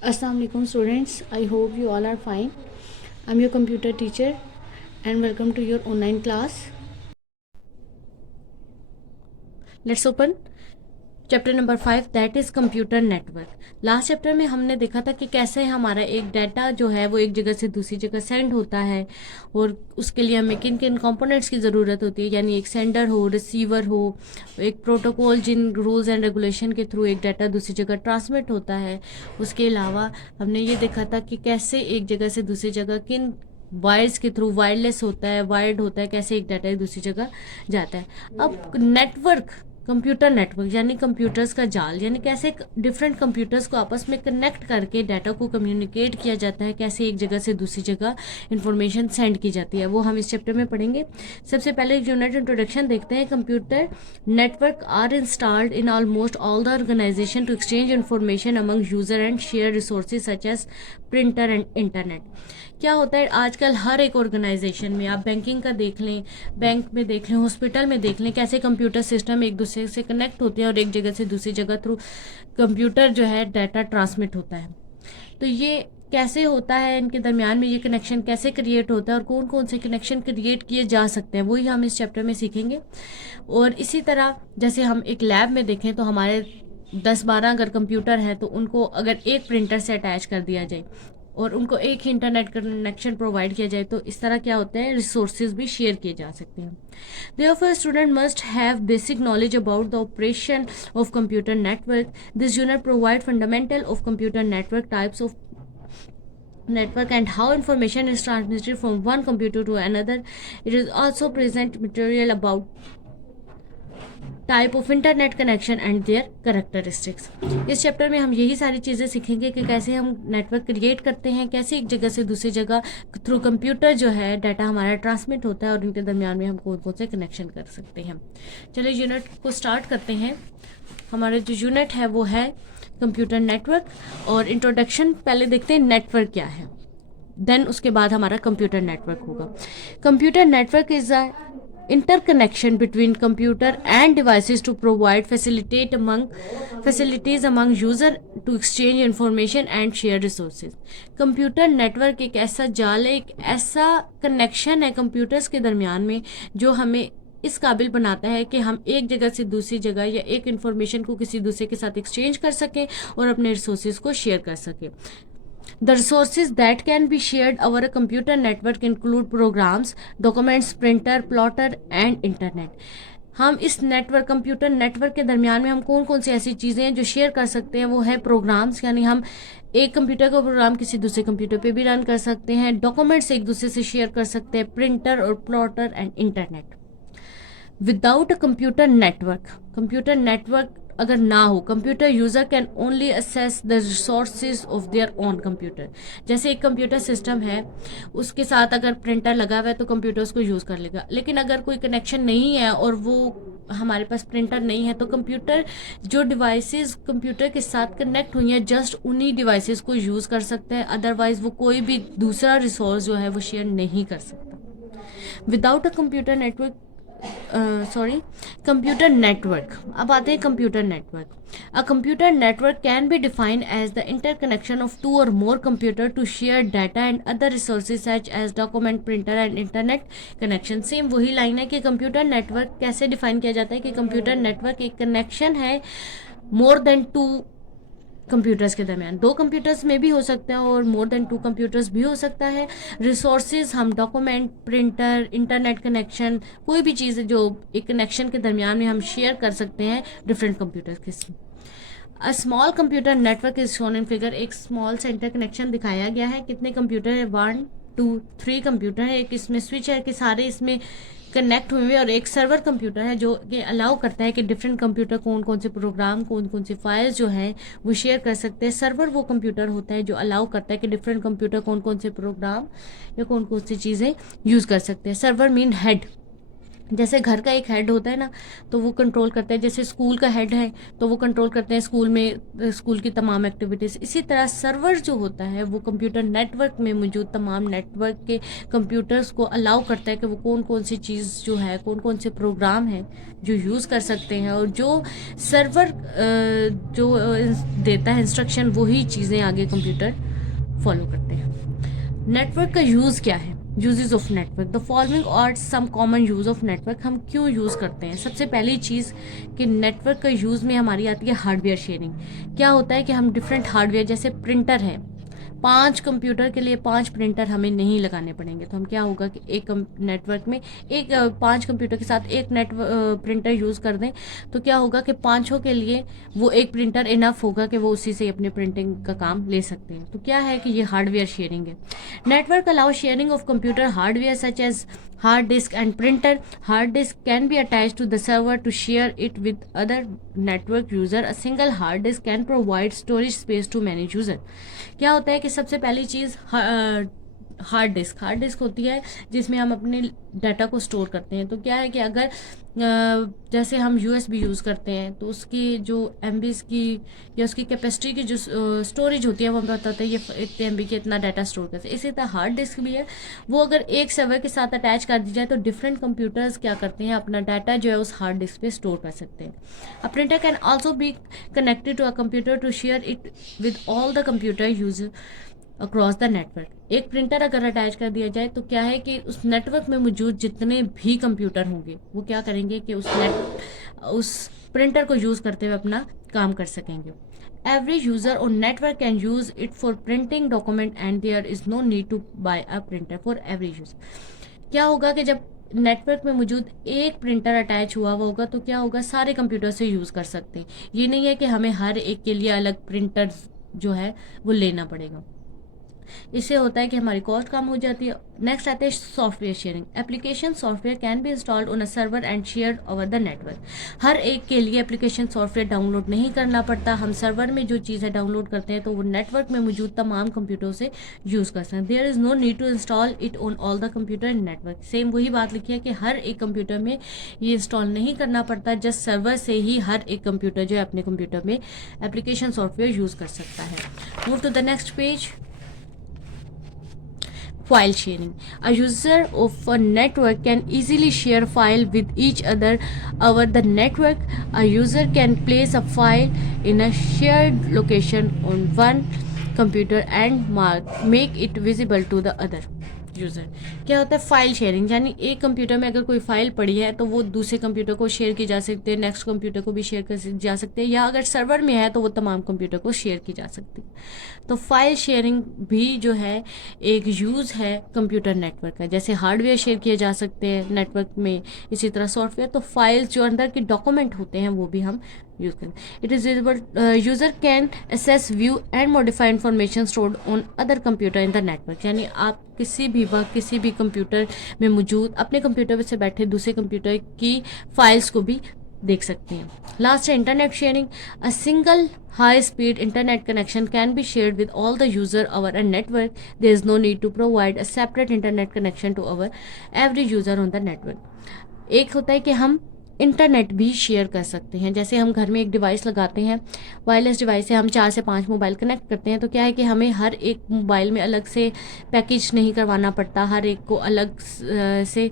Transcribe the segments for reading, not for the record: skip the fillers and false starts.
Assalamu alaikum students. I hope you all are fine. I'm your computer teacher and welcome to your online class. Let's open chapter number 5 that is computer network. Last chapter में हमने देखा था कि कैसे हमारा एक data जो है वो एक जगह से दूसरी जगह सेंड होता है और उसके लिए हमें किन किन कंपोनेंट्स की ज़रूरत होती है, यानी एक सेंडर हो, रिसीवर हो, एक प्रोटोकॉल जिन रूल्स एंड रेगुलेशन के थ्रू एक डाटा दूसरी जगह ट्रांसमिट होता है। उसके अलावा हमने ये देखा था कि कैसे एक जगह से दूसरी जगह किन वायर्स के थ्रू, वायरलेस होता है, वायर्ड होता है, कैसे एक डाटा एक दूसरी जगह जाता है। अब नेटवर्क, कंप्यूटर नेटवर्क यानी कंप्यूटर्स का जाल, यानी कैसे डिफरेंट कंप्यूटर्स को आपस में कनेक्ट करके डाटा को कम्युनिकेट किया जाता है, कैसे एक जगह से दूसरी जगह इंफॉर्मेशन सेंड की जाती है, वो हम इस चैप्टर में पढ़ेंगे। सबसे पहले यूनिट इंट्रोडक्शन देखते हैं। Computer network are installed in almost all the organization to exchange information among user and share resources such as printer and internet. क्या होता है आजकल हर एक ऑर्गेनाइजेशन में, आप बैंकिंग का देख लें, बैंक में देख लें, हॉस्पिटल में देख लें, कैसे कंप्यूटर सिस्टम एक दूसरे से कनेक्ट होते हैं और एक जगह से दूसरी जगह थ्रू कंप्यूटर जो है डाटा ट्रांसमिट होता है। तो ये कैसे होता है, इनके दरमियान में ये कनेक्शन कैसे क्रिएट होता है और कौन कौन से कनेक्शन क्रिएट किए जा सकते हैं, वही हम इस चैप्टर में सीखेंगे। और इसी तरह जैसे हम एक लैब में देखें तो हमारे 10-12 अगर कंप्यूटर हैं तो उनको अगर एक प्रिंटर से अटैच कर दिया जाए और उनको एक ही इंटरनेट कनेक्शन प्रोवाइड किया जाए तो इस तरह क्या होता है, रिसोर्सेज भी शेयर किए जा सकते हैं। Therefore, student must have basic knowledge about the operation of computer network. This unit provide fundamental of computer network, types of network and how information is transmitted from one computer to another. It is also present material about type of internet connection and their characteristics. इस chapter में हम यही सारी चीज़ें सीखेंगे कि कैसे हम नेटवर्क क्रिएट करते हैं, कैसे एक जगह से दूसरी जगह थ्रू कंप्यूटर जो है डाटा हमारा ट्रांसमिट होता है और इनके दरमियान में हम कौन कौन से कनेक्शन कर सकते हैं। चलिए यूनिट को स्टार्ट करते हैं। हमारा जो यूनिट है वो है कंप्यूटर नेटवर्क। और इंट्रोडक्शन पहले देखते हैं नेटवर्क क्या है, देन उसके बाद हमारा कंप्यूटर नेटवर्क होगा। Computer network is a interconnection between computer and devices to provide facilities among user to exchange information and share resources। Computer network एक ऐसा जाल है, एक ऐसा कनेक्शन है कंप्यूटर्स के दरमियान में जो हमें इस काबिल बनाता है कि हम एक जगह से दूसरी जगह या एक इंफॉर्मेशन को किसी दूसरे के साथ एक्सचेंज कर सकें और अपने रिसोर्सेज को शेयर कर सकें। The resources that can be shared over a computer network include programs, documents, printer, plotter and internet। हम इस नेटवर्क, कंप्यूटर नेटवर्क के दरमियान में हम कौन कौन सी ऐसी चीज़ें हैं जो शेयर कर सकते हैं, वो है प्रोग्राम्स, यानी हम एक कंप्यूटर का प्रोग्राम किसी दूसरे कंप्यूटर पे भी रन कर सकते हैं, डॉक्यूमेंट्स एक दूसरे से शेयर कर सकते हैं, प्रिंटर और plotter and internet. Without a computer network अगर ना हो, computer user can only assess the resources of their own computer. जैसे एक कंप्यूटर सिस्टम है, उसके साथ अगर प्रिंटर लगा हुआ है तो कंप्यूटर उसको यूज़ कर लेगा, लेकिन अगर कोई कनेक्शन नहीं है और वो हमारे पास प्रिंटर नहीं है तो कंप्यूटर, जो डिवाइसेस कंप्यूटर के साथ कनेक्ट हुई हैं, जस्ट उन्हीं डिवाइसेस को यूज़ कर सकते हैं, अदरवाइज वो कोई भी दूसरा रिसोर्स जो है वो शेयर नहीं कर सकता। Without a computer network computer network. अब आते हैं computer network. A computer network can be defined as the interconnection of two और more computer to share data and other resources such as document, printer and internet connection. Same वही line है कि computer network कैसे define किया जाता है कि computer network एक कनेक्शन है मोर देन टू कंप्यूटर्स के दरमियान। दो कंप्यूटर्स में भी हो सकता है और मोर देन 2 कंप्यूटर्स भी हो सकता है। रिसोर्सेज हम डॉक्यूमेंट, प्रिंटर, इंटरनेट कनेक्शन, कोई भी चीज़ जो एक कनेक्शन के दरमियान में हम शेयर कर सकते हैं डिफरेंट कंप्यूटर्स के साथ। A small computer network is shown in figure. एक स्मॉल से इंटर कनेक्शन दिखाया गया है। कितने कंप्यूटर है, 1 2 3 कंप्यूटर है। एक इसमें स्विच है कि सारे इसमें कनेक्ट हुए हुए, और एक सर्वर कंप्यूटर है जो कि अलाउ करता है कि डिफरेंट कंप्यूटर कौन कौन से प्रोग्राम, कौन कौन से फाइल्स जो हैं वो शेयर कर सकते हैं। सर्वर वो कंप्यूटर होता है जो अलाउ करता है कि डिफरेंट कंप्यूटर कौन कौन से प्रोग्राम या कौन कौन सी चीज़ें यूज़ कर सकते हैं। Server mean head. जैसे घर का एक हेड होता है ना, तो वो कंट्रोल करता है, जैसे स्कूल का हेड है तो वो कंट्रोल करते हैं स्कूल में स्कूल की तमाम एक्टिविटीज़। इसी तरह सर्वर जो होता है वो कंप्यूटर नेटवर्क में मौजूद तमाम नेटवर्क के कंप्यूटर्स को अलाउ करता है कि वो कौन कौन सी चीज़ जो है, कौन कौन से प्रोग्राम हैं जो यूज़ कर सकते हैं, और जो सर्वर जो देता है इंस्ट्रक्शन वही चीज़ें आगे कंप्यूटर फॉलो करते हैं। नेटवर्क का यूज़ क्या है? Uses of network, the following are some common use of network. हम क्यों यूज़ करते हैं? सबसे पहली चीज़ कि नेटवर्क का यूज़ में हमारी आती है हार्डवेयर शेयरिंग। क्या होता है कि हम डिफरेंट हार्डवेयर, जैसे प्रिंटर है, 5 कंप्यूटर के लिए 5 प्रिंटर हमें नहीं लगाने पड़ेंगे, तो हम क्या होगा कि एक नेटवर्क में 5 कंप्यूटर के साथ एक प्रिंटर यूज़ कर दें, तो क्या होगा कि पाँचों के लिए वो एक प्रिंटर इनफ होगा कि वो उसी से अपने प्रिंटिंग का काम ले सकते हैं। तो क्या है कि ये हार्डवेयर शेयरिंग है। Network allow sharing of computer hardware such as hard disk and printer. Hard disk can be attached to the server to share it with other network user. A single hard disk can provide storage space to many user. क्या होता है कि सबसे पहली चीज़ hard disk होती है जिसमें हम अपने डाटा को स्टोर करते हैं। तो क्या है कि अगर जैसे हम यूएसबी यूज़ करते हैं तो उसकी जो एमबीज़ की या उसकी कैपेसिटी की जो स्टोरेज होती है वो हमें बताता है ये इतने एमबी की इतना डाटा स्टोर करते हैं। इसी तरह हार्ड डिस्क भी है, वो अगर एक सर्वर के साथ अटैच कर दी जाए तो डिफरेंट कंप्यूटर्स क्या करते हैं, अपना डाटा जो है उस हार्ड डिस्क पे स्टोर कर सकते हैं। A printer can also be connected to a computer to share it with all the computer user across the network. एक प्रिंटर अगर अटैच कर दिया जाए तो क्या है कि उस नेटवर्क में मौजूद जितने भी कंप्यूटर होंगे वो क्या करेंगे कि उस प्रिंटर को यूज़ करते हुए अपना काम कर सकेंगे। एवरी यूज़र और network can use it for printing document and there is no need to buy a printer for every user. क्या होगा कि जब नेटवर्क में मौजूद एक प्रिंटर अटैच हुआ होगा तो क्या होगा, सारे कंप्यूटर से यूज़ कर सकते हैं। ये नहीं है कि हमें हर एक के लिए अलग प्रिंटर जो है वो लेना पड़ेगा। इससे होता है कि हमारी कॉस्ट कम हो जाती है। नेक्स्ट आते हैं software sharing. Application software can be installed on a server and shared over the network. हर एक के लिए एप्लीकेशन सॉफ्टवेयर डाउनलोड नहीं करना पड़ता। हम सर्वर में जो चीज़ें डाउनलोड करते हैं तो वो नेटवर्क में मौजूद तमाम कंप्यूटरों से यूज़ कर सकते हैं। There is no need to install it on all the computer in network. Same वही बात लिखी है कि हर एक कंप्यूटर में ये इंस्टॉल नहीं करना पड़ता, जस्ट सर्वर से ही हर एक कंप्यूटर जो है अपने कंप्यूटर में एप्लीकेशन सॉफ्टवेयर यूज़ कर सकता है। Move to the next page. File sharing. A user of a network can easily share file with each other over the network. A user can place a file in a shared location on one computer and make it visible to the other user. क्या होता है file sharing, यानी एक computer में अगर कोई file पड़ी है तो वो दूसरे कंप्यूटर को शेयर की जा सकती है, नेक्स्ट कंप्यूटर को भी शेयर कर जा सकते हैं, या अगर सर्वर में है तो वो तमाम कंप्यूटर को शेयर की जा सकती है। तो फाइल शेयरिंग भी जो है एक यूज़ है कंप्यूटर नेटवर्क का। जैसे हार्डवेयर शेयर किए जा सकते हैं नेटवर्क में, इसी तरह सॉफ्टवेयर। तो फाइल्स जो अंदर के डॉक्यूमेंट होते हैं वो भी हम यूज़ करें। It is user can assess view and modify information stored on other computer in the network. यानी आप किसी भी वक्त किसी भी कंप्यूटर में मौजूद अपने कंप्यूटर से बैठे दूसरे कंप्यूटर की फाइल्स को भी देख सकते हैं। लास्ट है internet sharing. A single high speed internet connection can be shared with all the user over a network. There is no need to provide a separate internet connection to over every user on the network. एक होता है कि हम internet भी share कर सकते हैं। जैसे हम घर में एक डिवाइस लगाते हैं, वायरलेस डिवाइस से हम 4 से 5 मोबाइल कनेक्ट करते हैं, तो क्या है कि हमें हर एक मोबाइल में अलग से पैकेज नहीं करवाना पड़ता, हर एक को अलग से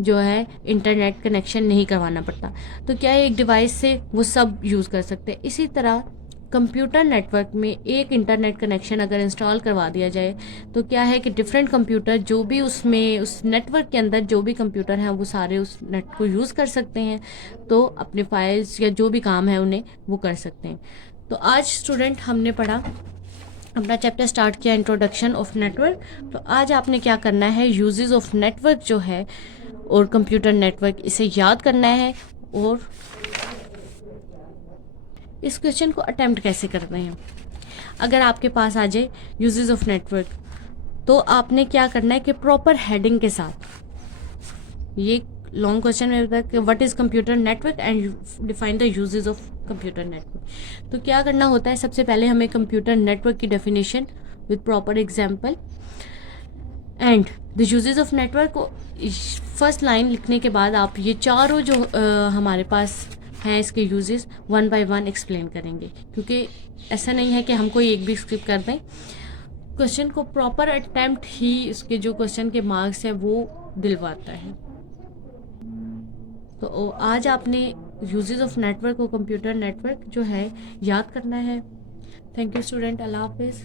जो है इंटरनेट कनेक्शन नहीं करवाना पड़ता। तो क्या है, एक डिवाइस से वो सब यूज़ कर सकते हैं। इसी तरह कंप्यूटर नेटवर्क में एक इंटरनेट कनेक्शन अगर इंस्टॉल करवा दिया जाए तो क्या है कि डिफरेंट कंप्यूटर जो भी उसमें उस नेटवर्क के अंदर जो भी कंप्यूटर हैं वो सारे उस नेट को यूज़ कर सकते हैं, तो अपने फाइल्स या जो भी काम है उन्हें वो कर सकते हैं। तो आज स्टूडेंट हमने पढ़ा, अपना चैप्टर स्टार्ट किया इंट्रोडक्शन ऑफ नेटवर्क। तो आज आपने क्या करना है, यूजेस ऑफ नेटवर्क जो है और कंप्यूटर नेटवर्क, इसे याद करना है और इस क्वेश्चन को अटेम्प्ट कैसे करते हैं। अगर आपके पास आ जाए यूजेस ऑफ नेटवर्क तो आपने क्या करना है कि प्रॉपर हेडिंग के साथ, ये लॉन्ग क्वेश्चन में होता है what is computer network and define the uses of computer network. तो क्या करना होता है, सबसे पहले हमें कंप्यूटर नेटवर्क की definition with proper example and the uses of network को फर्स्ट लाइन लिखने के बाद आप ये चारों जो हमारे पास हैं इसके uses one by one explain करेंगे, क्योंकि ऐसा नहीं है कि हम कोई एक भी स्किप कर दें। क्वेश्चन को प्रॉपर अटेम्प्ट ही इसके जो क्वेश्चन के मार्क्स है वो दिलवाता है। तो आज आपने यूजेस ऑफ नेटवर्क और कंप्यूटर नेटवर्क जो है याद करना है। थैंक यू स्टूडेंट, अल्लाह हाफिज़।